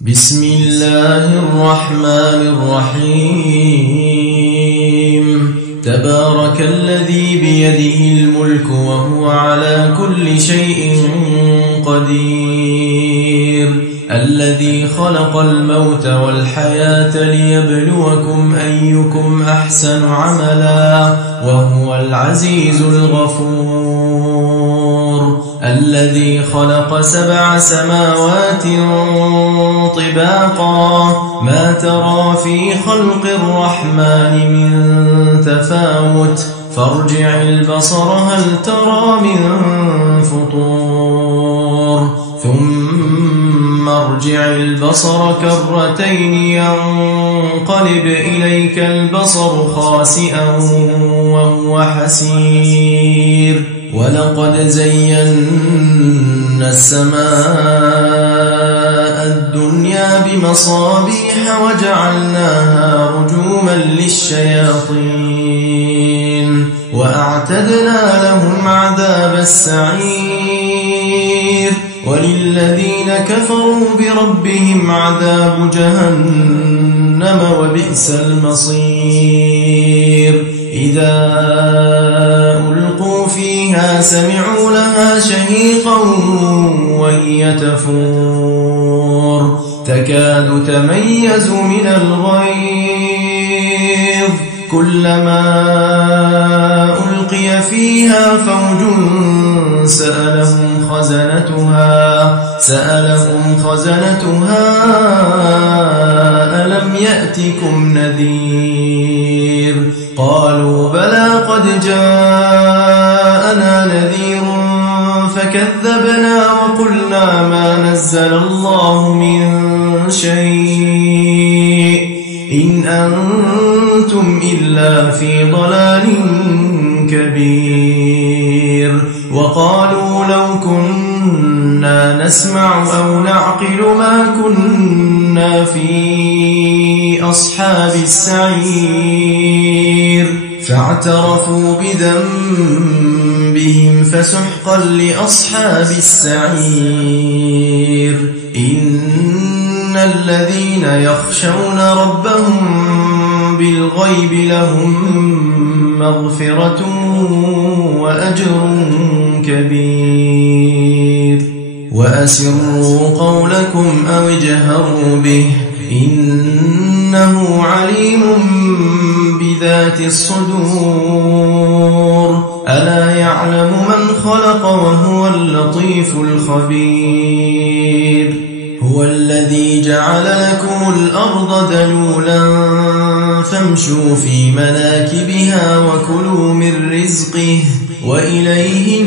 بسم الله الرحمن الرحيم تبارك الذي بيده الملك وهو على كل شيء قدير الذي خلق الموت والحياة ليبلوكم أيكم أحسن عملا وهو العزيز الغفور الذي خلق 7 سماوات طباقا ما ترى في خلق الرحمن من تفاوت فارجع البصر هل ترى من فطور ثم ارجع البصر كرتين ينقلب إليك البصر خاسئا وهو حسير ولقد زينا السماء الدنيا بمصابيح وجعلناها رجوما للشياطين وأعتدنا لهم عذاب السعير وللذين كفروا بربهم عذاب جهنم وبئس المصير إذا ألقوا فيها سمعوا لها شهيقا وهي تفور تكاد تميز من الغيظ كلما ألقي فيها فوج سألهم خزنتها ألم يأتكم نذير قالوا بلى قد جاءنا نذير فكذبنا وقلنا ما نزل الله من شيء إن أنتم إلا في ضلال كبير وقالوا لو كنا نسمع أو نعقل ما كنا في أصحاب السعير فاعترفوا بذنبهم فسحقا لأصحاب السعير إن الذين يخشون ربهم بالغيب لهم مغفرة وأجر كبير وأسروا قولكم أو اجهروا به إنه عليم بذات الصدور ألا يعلم من خلق وهو اللطيف الخبير هو الذي جعل لكم الأرض ذلولا فامشوا في مناكبها وكلوا من رزقه وإليه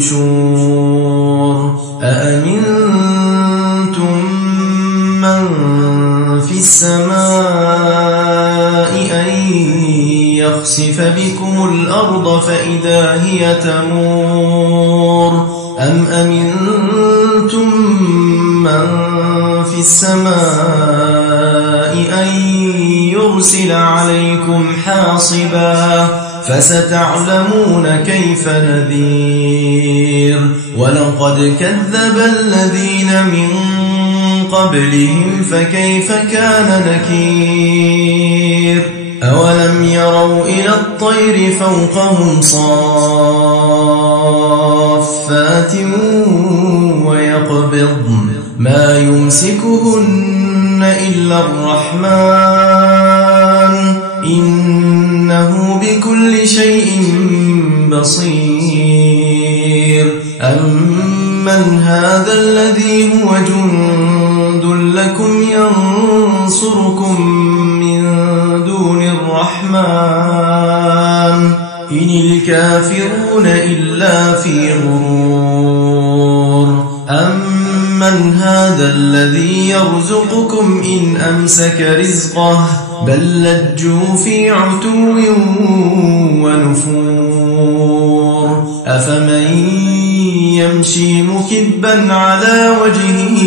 النشور أأمنتم من في السماء أن يخسف بكم الأرض فإذا هي تمور أم أمنتم من في السماء أن يرسل عليكم حاصبا فستعلمون كيف نذير ولقد كذب الذين من قبلهم فكيف كان نكير أولم يروا إلى الطير فوقهم صافات ويقبضن ما يمسكهن إلا الرحمن إنه بكل شيء بصير أمن هذا الذي هو جند لكم ينصركم من دون الرحمن إن الكافرون إلا في غرور أمن هذا الذي يرزقكم إن أمسك رزقه بل لجوا في عتو ونفور أفمن يمشي مكبا على وجهه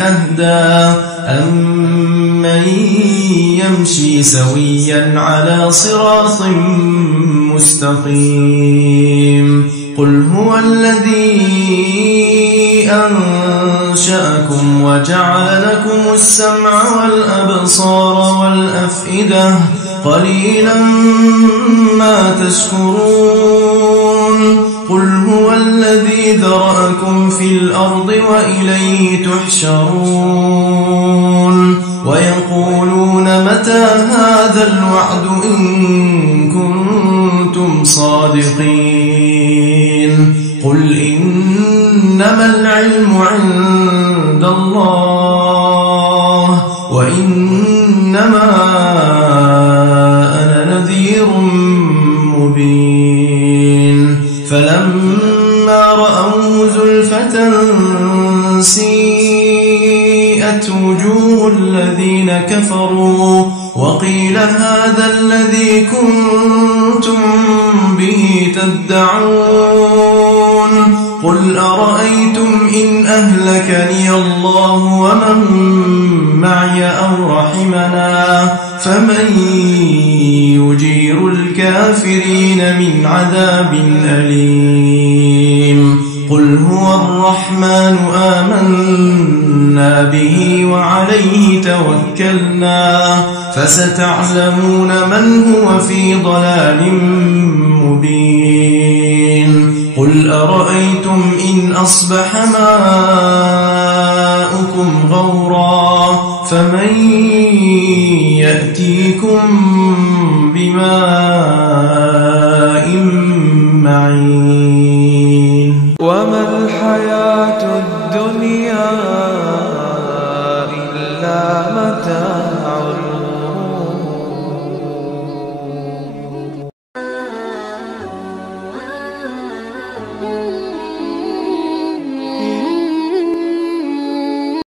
أهدى أمن يمشي سويا على صراط مستقيم قل هو الذي أنزل أنشأكم وجعل لكم السمع والأبصار والأفئدة قليلا ما تشكرون قل هو الذي ذرأكم في الأرض وإليه تحشرون ويقولون متى هذا الوعد إن كنتم صادقين قل إنما العلم عند الله وإنما أنا نذير مبين فلما رأوه زلفة سيئت وجوه الذين كفروا وقيل هذا الذي كنتم به تدعون قل أرأيتم إن أهلكني الله ومن معي أو رحمنا فمن يجير الكافرين من عذاب أليم قل هو الرحمن آمنا به وعليه توكلنا فستعلمون من هو في ضلال مبين قل أرأيتم إن أصبح ماؤكم غورا فمن يأتيكم